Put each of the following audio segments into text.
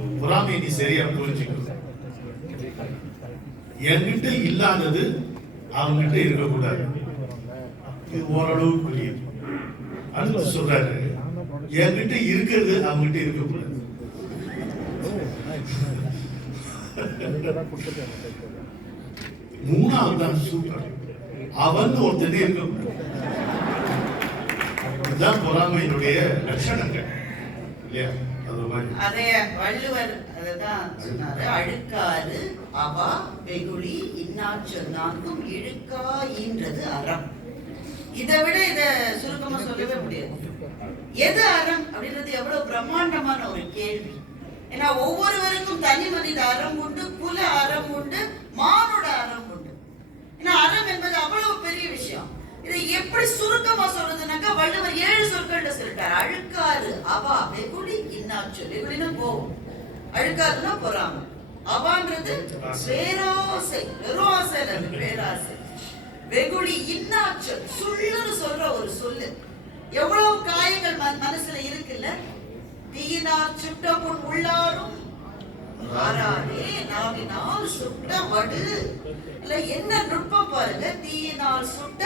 பொறாமையை நீ சரியா புரிஞ்சுக்கணும். என்கிட்ட இல்லாதது அவங்கிட்ட இருக்கக்கூடாது. இது ஓரளவு புரியுது. அடுத்து சொல்றாரு என்கிட்ட இருக்கிறது அவங்கிட்ட இருக்கக்கூடாது. மூணாவது தான் சூப்பர் அவன் ஒருத்தனே இருக்கக்கூடாது. இதுதான் பொறாமையினுடைய லட்சணங்கள். இல்லையா? அதே வள்ளுவர் அதான் சொன்னாரு அழுக்காறு அவா வெகுளி இன்னாச்சொல் நான்கும் இழுக்கா ஈன்றது அறம். இதை விட இத சுருக்கமா சொல்லவே முடியாது. எது அறம் அப்படின்றது எவ்வளவு பிரம்மாண்டமான ஒரு கேள்வி. ஏன்னா ஒவ்வொருவருக்கும் தனி மனித அறம் உண்டு குல அறம் உண்டு மானோட அறம் உண்டு. ஏன்னா அறம் என்பது அவ்வளவு பெரிய விஷயம். இதை எப்படி சுருக்கமா சொல்றதுனாக்கா வள்ளுவர் ஏழு சொற்கள்ல சொல்லிட்டார். அழுக்காறு அவா வெகுளி இன்னாச்சொல் வெகுளினா கோவம் அழுக்காதுன்னா பொறாமை. அவான்றது பேராசை வெறும் ஆசை இல்ல பேராசை. வெகுளி இன்னாச்சொல் சுள்ளுன்னு சொல்ற ஒரு சொல்லு. எவ்வளவு காயங்கள் மனசுல இருக்குல்ல? தீயினார் சுட்ட புண் உள்ளாரும் ஆறாரே நாவினால் சுட்ட வடு. இல்ல என்ன நுட்பம் பாருங்க? தீயினால் சுட்ட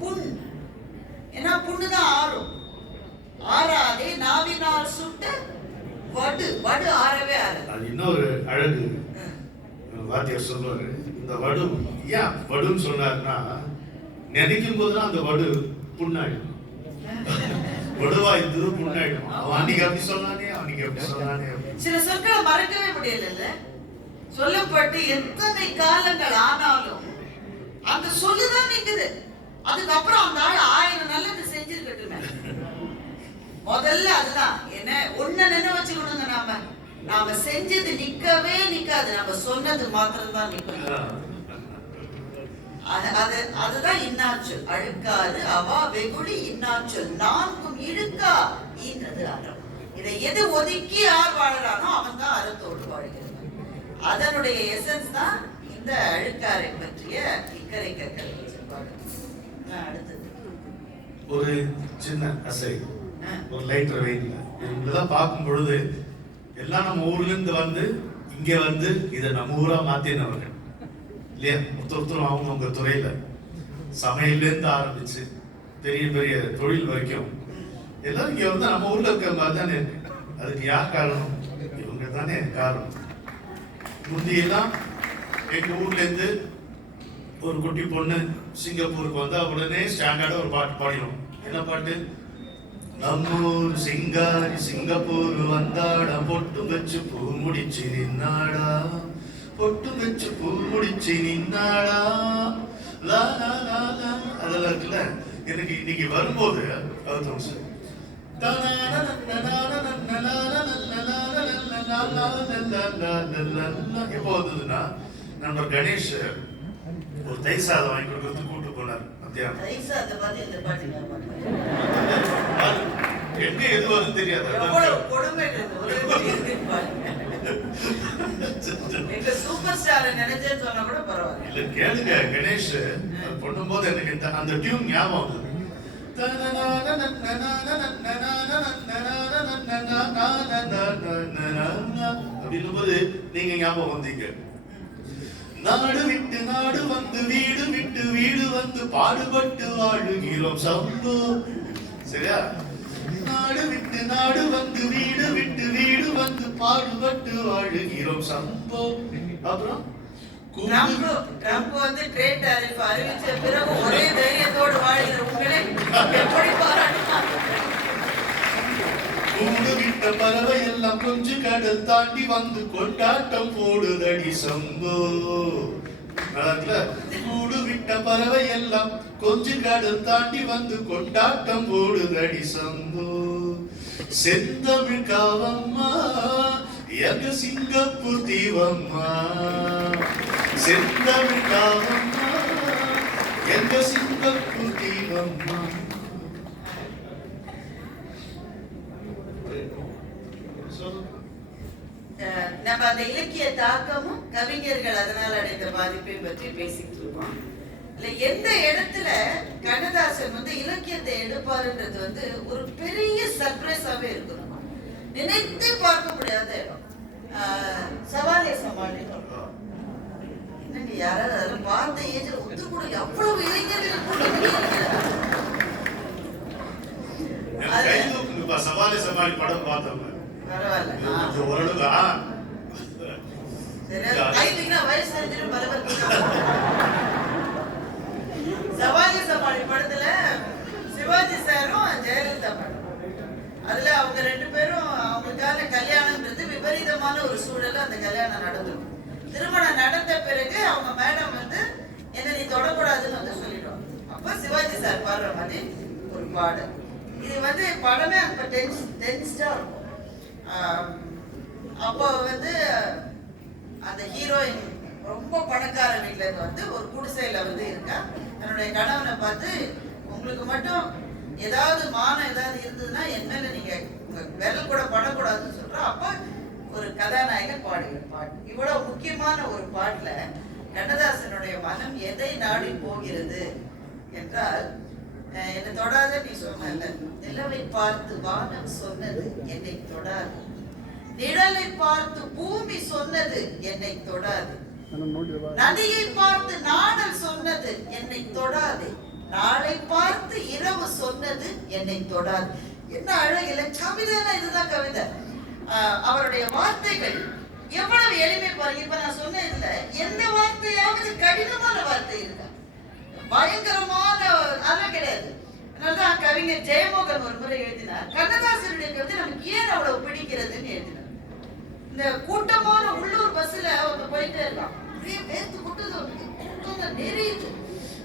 புண். ஏன்னா புண்ணு தான் ஆறும். ஆறாதே நாவினால் சுட்ட வடு. வடு ஆறவே ஆறாது. அது இன்னொரு அழகு. வாத்தியார் சொல்லுவாரு இந்த வடு ஏன் வடுன்னு சொன்னாருன்னா நினைக்கும் போதுதான் அந்த வடு புண்ணாயிடும். வடுவா இருந்தது புண்ணாயிடும். அவன் அன்னைக்கு அப்படி சொன்னானே அவனுக்கு எப்படி சொன்னானே. சில சொற்களை மறக்கவே முடியல சொல்லப்பட்டு எத்தனை காலங்கள் ஆனாலும் அந்த சொல்லுதான் நிக்குது. அதுக்கப்புறம் அந்த ஆள் ஆயிரம் நல்லது செஞ்சிருக்கட்டுமே. முதல்ல அதுதான். என்ன ஒண்ணு நினைவு வச்சுக்கணுங்க நாம. நாம செஞ்சது நிக்கவே நிக்காது. நம்ம சொன்னது மாத்திரம் தான் நிக்கணும் அது அது அதுதான் இன்னாச்சொல். அழுக்காது அவா வெகுளி இன்னாச்சொல். நான்கும் இழுக்கா ஈன்றது அறம். இதை எது ஒதுக்கி யார் வாழறானோ அவன் தான் அறத்தோடு வாழ்கிறான். அதனுடைய எசன்ஸ் தான் இந்த அழுக்காரை பற்றிய இக்கரை கற்கள். ஒரு சின்ன அசை ஒரு லைட்டர் வெயிட்ல இதெல்லாம் பார்க்கும் பொழுது எல்லாம் நம்ம ஊர்ல இருந்து வந்து இங்க வந்து இதை நம்ம ஊரா மாத்தினவர்கள். இல்லையா? ஒருத்தர் ஒருத்தரும் அவங்கவுங்க துறையில. சமையல்லேருந்து ஆரம்பிச்சு பெரிய பெரிய தொழில் வரைக்கும். எல்லாம் இங்க வந்து நம்ம ஊர்ல இருக்கிற மாதிரி தானே இருக்கு. அதுக்கு யார் காரணம்? இவங்க தானே காரணம். முந்தியெல்லாம் எங்க ஊர்ல இருந்து ஒரு குட்டி பொண்ணு சிங்கப்பூருக்கு வந்தா உடனே ஸ்டாண்டர்டா ஒரு பாட்டு பாடிடும் என்ன பாட்டு நம்மூர் சிங்காரி சிங்கப்பூர் வந்தாடா பொட்டு வச்சு பூ முடிச்சு நின்னாடா பொட்டு வச்சு பூ முடிச்சு நின்னாடா லா லா லா லா அதெல்லாம் இருக்குல்ல எனக்கு இன்னைக்கு வரும்போது அது தோணுச்சு எப்போ வந்ததுன்னா நண்பர் கணேஷ் ஒரு தை சாதம் வாங்கி கொடுக்கறதுக்கு கூட்டு போனார். வருது. எங்க எது வரும்னு தெரியாது. இல்ல கேளுங்க கணேஷ். அது பண்ணும்போது எனக்கு அந்த டியூன் ஞாபகம் அப்படின்னும் போது நீங்க ஞாபகம் வந்தீங்க நாடு விட்டு நாடு வந்து வீடு விட்டு வீடு வந்து பாடுபட்டு வாழுகிறோம் சம்போ சரியா? நாடு விட்டு நாடு வந்து வீடு விட்டு வீடு வந்து பாடுபட்டு வாழுகிறோம் சம்போ. அப்புறம்? ட்ரம்ப் ட்ரம்ப் வந்து ட்ரேட் டாரிஃப் அறிவிச்ச பிறகு ஒரே தைரியத்தோடு வாழ்கிற உங்களை எப்படி பாராட்டுவாங்க கூடு பறவை எல்லாம் கொஞ்சு கடல் தாண்டி வந்து கொண்டாட்டம் போடுதடி சம்போ. கூடு விட்ட பறவை எல்லாம் கொஞ்சு கடல் தாண்டி வந்து கொண்டாட்டம் போடுதடி சம்போ. செந்தமிழ் காவம்மா எங்க சிங்கப்பூர் தீவம்மா? செந்தமிழ் காவம்மா எங்க சிங்கப்பூர் தீவம்மா? நம்ம அந்த இலக்கிய தாக்கமும் கவிஞர்கள் அதனால் அடைந்த பாதிப்பையும் பற்றி பேசிட்டு இருக்கோம். இல்ல எந்த இடத்துல கண்ணதாசன் வந்து இலக்கியத்தை எடுப்பாருன்றது வந்து ஒரு பெரிய சர்ப்ரைஸாவே இருக்கும். நினைத்து பார்க்க முடியாத இடம். ஆஹ், சவாலே சமாளி என்னங்க யாராவது அதெல்லாம் பார்த்த ஏஜில் ஒத்து கூட அவ்வளவு இளைஞர்கள் கூட்டத்தில் சவாலே சவாலி படம் பார்த்தோம் சவாலி சமாளி படத்துல சிவாஜி சாரும் ஜெயலலிதா படம். அதுல அவங்க ரெண்டு பேரும் அவங்களுக்கான கல்யாணம்ன்றது விபரீதமான ஒரு சூழல்ல அந்த கல்யாணம் நடந்துரும். திருமணம் நடந்த பிறகு அவங்க மேடம் வந்து என்ன நீ தொடக்கூடாதுன்னு வந்து சொல்லிடுவாங்க. அப்ப சிவாஜி சார் பாடுற மாதிரி ஒரு பாடல் இது வந்து படமே அப்ப டென்ஸ் டென்ஸ்டா இருக்கும். அப்போ வந்து அந்த ஹீரோயின் ரொம்ப பணக்கார வீட்ல இருந்து வந்து ஒரு குடிசையில வந்து இருக்கா. தன்னுடைய கணவனை பார்த்து உங்களுக்கு மட்டும் ஏதாவது மானம் ஏதாவது இருந்ததுன்னா என் மேல நீங்க விரல் கூட படக்கூடாதுன்னு சொல்கிறோம் அப்ப ஒரு கதாநாயகன் பாடுகிற பாட்டு இவ்வளவு முக்கியமான ஒரு பாட்டுல கண்ணதாசனுடைய மனம் எதை நாடி போகிறது என்றால் என்னை தொடாத நீ சொன்னல நிலவை பார்த்து வானம் சொன்னது என்னை தொடாது. நிழலை பார்த்து பூமி சொன்னது என்னை தொடாது. நதியை பார்த்து நாடல் சொன்னது என்னை தொடாது. நாளை பார்த்து இரவு சொன்னது என்னை தொடாது. என்ன அழகில கவிதைனா இதுதான் கவிதை. அவருடைய வார்த்தைகள் எவ்வளவு எளிமை பாருங்க. இப்ப நான் சொன்ன இதுல எந்த வார்த்தையாவது கடினமான வார்த்தை இருக்கா? பயங்கரமான அதெல்லாம் கிடையாது. அதனாலதான் கவிஞர் ஜெயமோகன் ஒரு முறை எழுதினார் கண்ணதாசனுடைய கவிதை நமக்கு ஏன் அவ்வளவு பிடிக்கிறதுன்னு எழுதினார். இந்த கூட்டமான உள்ளூர் பஸ்ல அவங்க போயிட்டே இருக்கான் அப்படியே வேர்த்து கொட்டுது கூட்டம் கூட்டம்ல நெறியுது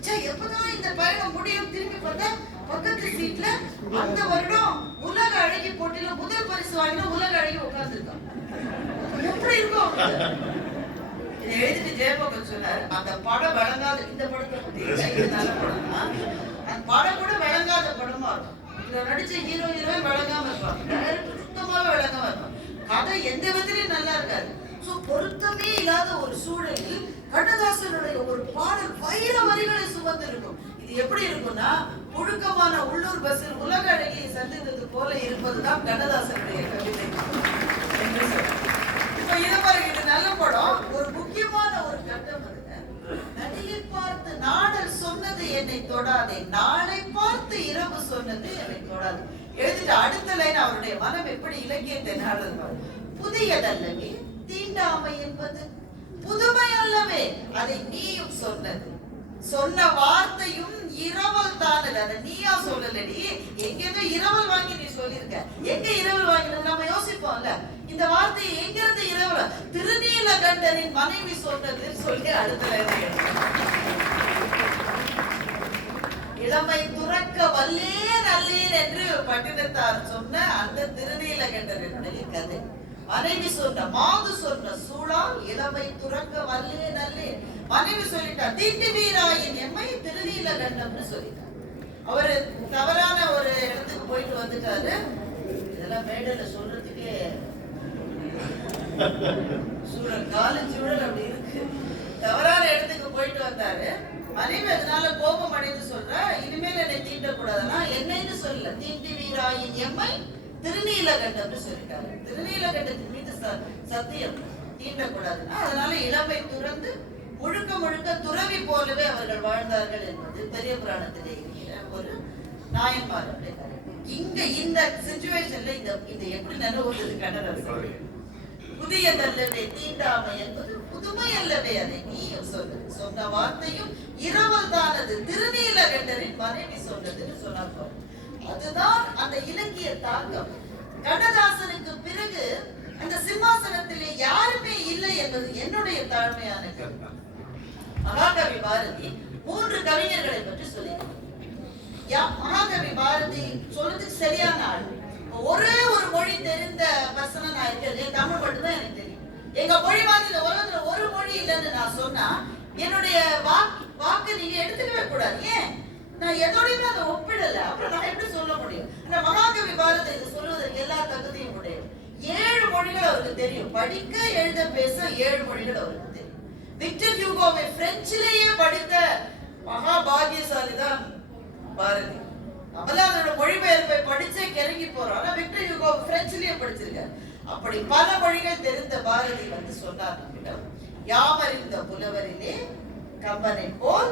சே எப்பதான் இந்த பயணம் முடியும்? திரும்பி பார்த்தா பக்கத்து சீட்ல அந்த வருடம் உலக அழகி போட்டியில முதல் பரிசு வாங்கின உலக அழகி உட்கார்ந்துருக்கான் எப்படி இருக்கும் இதை எழுதிட்டு சொன்னார் அந்த படம் விளங்காத இந்த படத்தை. அந்த படம் கூட விளங்காத படமா இருக்கும். இதுல நடிச்ச ஹீரோ ஹீரோயின் விளங்காம இருப்பாங்க. டைரக்டர் சுத்தமாவே விளங்காம இருப்பாங்க. கதை எந்த விதத்திலயும் நல்லா இருக்காது. சோ பொருத்தமே இல்லாத ஒரு சூழலில் கண்ணதாசனுடைய ஒரு பாடல் வைர வரிகளை சுமந்து இருக்கும். இது எப்படி இருக்கும்னா புழுக்கமான உள்ளூர் பஸ்ஸில் உலக அழகியை சந்தித்தது போல இருப்பதுதான் கண்ணதாசனுடைய கவிதை. இப்ப இதை பாருங்க இது நல்ல படம் ஒரு முக்கியமான ஒரு கட்டம் அதுங்க நதியை பார்த்து நாடல் சொன்னது என்னை தொடாதே. நாளை பார்த்து இரவு சொன்னது என்னை தொடாது. எழுதிட்டு அடுத்த லைன் அவருடைய மனம் எப்படி இலக்கியத்தை நாடுறது. புதியதல்லவே தீண்டாமை என்பது. புதுமை அல்லவே அதை நீயும் சொன்னது. சொன்ன வார்த்தையும் இரவல் தானது. அதை நீயா சொல்லலடி. எங்கேதோ இரவல் வாங்கி நீ சொல்லியிருக்க. எங்க இரவல் வாங்கினது நம்ம யோசிப்போம்ல. இந்த வார்த்தையை எங்க இருந்து இரவல்? திருநீலகண்டனின் மனைவி சொன்னதுன்னு சொல்லி அடுத்த line இளமை துறக்க வல்லேன் அல்லேன் என்று பட்டினத்தார் சொன்ன அந்த திருநீலகண்டனுடைய கதை. மனைவி சொன்ன மாது சொன்ன சூழால் இளமை துறக்க வல்லேன் அல்லேன். மனைவி சொல்லிட்டா தீட்டு வீராயின் எம்மை திருநீலகண்டம்னு சொல்லிட்டார். அவரு தவறான ஒரு இடத்துக்கு போயிட்டு வந்துட்டாரு. இதெல்லாம் மேடையில சொல்றதுக்கே சூழல் காலஞ்சூழல் அப்படி இருக்கு. தவறான இடத்துக்கு போயிட்டு வந்தாரு. மனைவி அதனால கோபம் அடைந்து சொல்ற? இனிமேல் என்னை தீண்டக்கூடாதுன்னா என்னைன்னு சொல்லல. தீண்டி வீராயின் எம்மை திருநீலகண்டம்னு சொல்லிட்டாரு. திருநீலகண்டத்தின் மீது ச- சத்தியம் தீண்டக்கூடாதுன்னா அதனால இளமை துறந்து முழுக்க முழுக்க துறவி போலவே அவர்கள் வாழ்ந்தார்கள் என்பது பெரிய புராணத்திலே ஒரு நாயன்மார் கதை இங்க இந்த சுச்சுவேஷன்ல இந்த இது எப்படி நினைவுறது கண்ணதாசன்? புதியதல்லவே தீண்டாமை என்பது புதுமை அல்லவே அதை நீயும் சொல்லு சொன்ன வார்த்தையும் இரவல் தானது திருநீலகண்டரின் மனைவி சொன்னதுன்னு சொன்னார் அதுதான் அந்த இலக்கிய தாக்கம். கண்ணதாசனுக்கு பிறகு அந்த சிம்மாசனத்திலே யாருமே இல்லை என்பது என்னுடைய தாழ்மையான கருத்து. மகாகவி பாரதி மூன்று கவிஞர்களை பற்றி சொல்லியிருக்கிறார் மகாகவி பாரதி சொல்றதுக்கு சரியான ஆள். ஒரே ஒரு மொழி தெரிந்த பர்சனா நான் இருக்கிறது என் தமிழ் மட்டும்தான் எனக்கு தெரியும் எங்க மொழி மாதிரி இந்த உலகத்துல ஒரு மொழி இல்லைன்னு நான் சொன்னா என்னுடைய வாக்கு வாக்கு நீங்க எடுத்துக்கவே கூடாது. ஏன்? நான் எதோடையுமே அதை ஒப்பிடல. அப்புறம் நான் எப்படி சொல்ல முடியும்? அந்த மகாகவி பாரதி இது சொல்வதற்கு எல்லா தகுதியும் உடையவர் ஏழு மொழிகள் அவருக்கு தெரியும். படிக்க எழுத பேச ஏழு மொழிகள் அவருக்கு தெரியும். விக்டர் ஹியூகோவை பிரெஞ்சிலேயே படித்த மகா பாகியசாலி தான் பாரதி. நம்மளாம் அதோட மொழிபெயர்ப்பை படிச்சே கிறங்கி போறோம் ஆனா விக்டர் யுகோ பிரெஞ்சிலேயே படிச்சிருக்காரு. அப்படி பல மொழிகள் தெரிந்த பாரதி வந்து சொன்னார் நம்மிடம் யாவறிந்த புலவரிலே கம்பனை போல்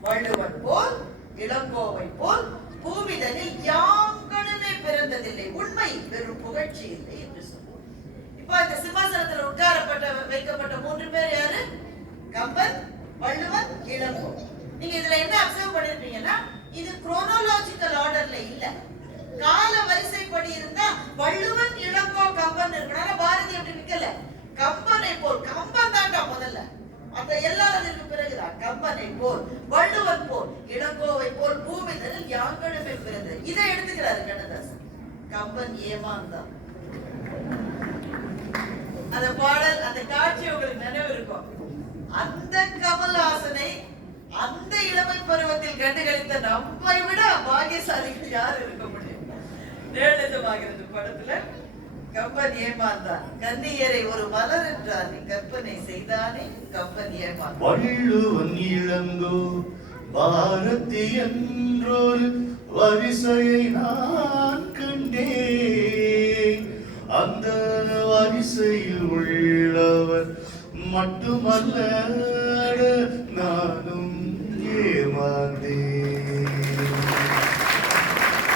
வள்ளுவன் போல் இளங்கோவை போல் பூமிதனில் யாங்களுமே பிறந்ததில்லை உண்மை வெறும் புகழ்ச்சி இல்லை என்று சொல்லுவோம் இப்ப இந்த சிம்மாசனத்தில் உட்காரப்பட்ட வைக்கப்பட்ட மூன்று பேர் யாரு? கம்பன் வள்ளுவன் இளங்கோ. நீங்க இதுல என்ன அப்சர்வ் பண்ணிருப்பீங்கன்னா இது குரோனாலஜிக்கல் ஆர்டர்ல இல்லை. கால வரிசைப்படி இருந்தா வள்ளுவன் இளங்கோ கம்பன் இருக்கணும். பாரதி அப்படி நிக்கல. கம்பனை போல் கம்பன் தாண்டா முதல்ல. அந்த எல்லாத்துக்கு பிறகுதான் கம்பனை போல் வள்ளுவன் போல் இளங்கோவை போல் பூமி தனில் யாங்களுமே பிறந்தது. இதை எடுத்துக்கிறாரு கண்ணதாசன். கம்பன் ஏமாந்தான். அந்த பாடல் அந்த காட்சி உங்களுக்கு நினைவு இருக்கும். அந்த கமல்ஹாசனை அந்த இளமை பருவத்தில் கண்டுகளித்த நம்மை விட பாகியசாலிகள் யார் இருக்க முடியும்? நேரிழமாகிறது படத்துல. கம்பன் ஏமாந்தான். கன்னியரை ஒரு மலர் என்றார் நீ கற்பனை செய்தானே கம்பன் ஏமாந்தான். வள்ளுவன் இளங்கோ பாரதி என்றொரு வரிசையை நான் கண்டேன். அந்த வரிசையில் உள்ளவர் மட்டுமல்ல நானும் ஏமாந்தேன்.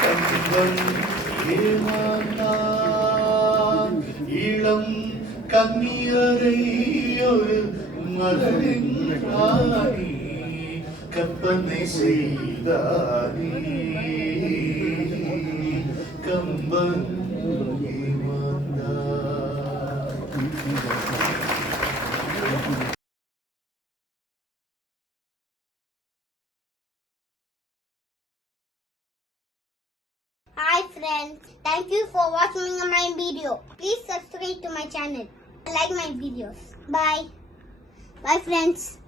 கம்பன் ஏமாந்தான் இளம் கண்ணியரை ஒரு மலரின் கற்பனை செய்தானே. Kamban ஏமாந்தான் friends, thank you for watching my video. Please subscribe to my channel. Like my videos. Bye. Bye friends.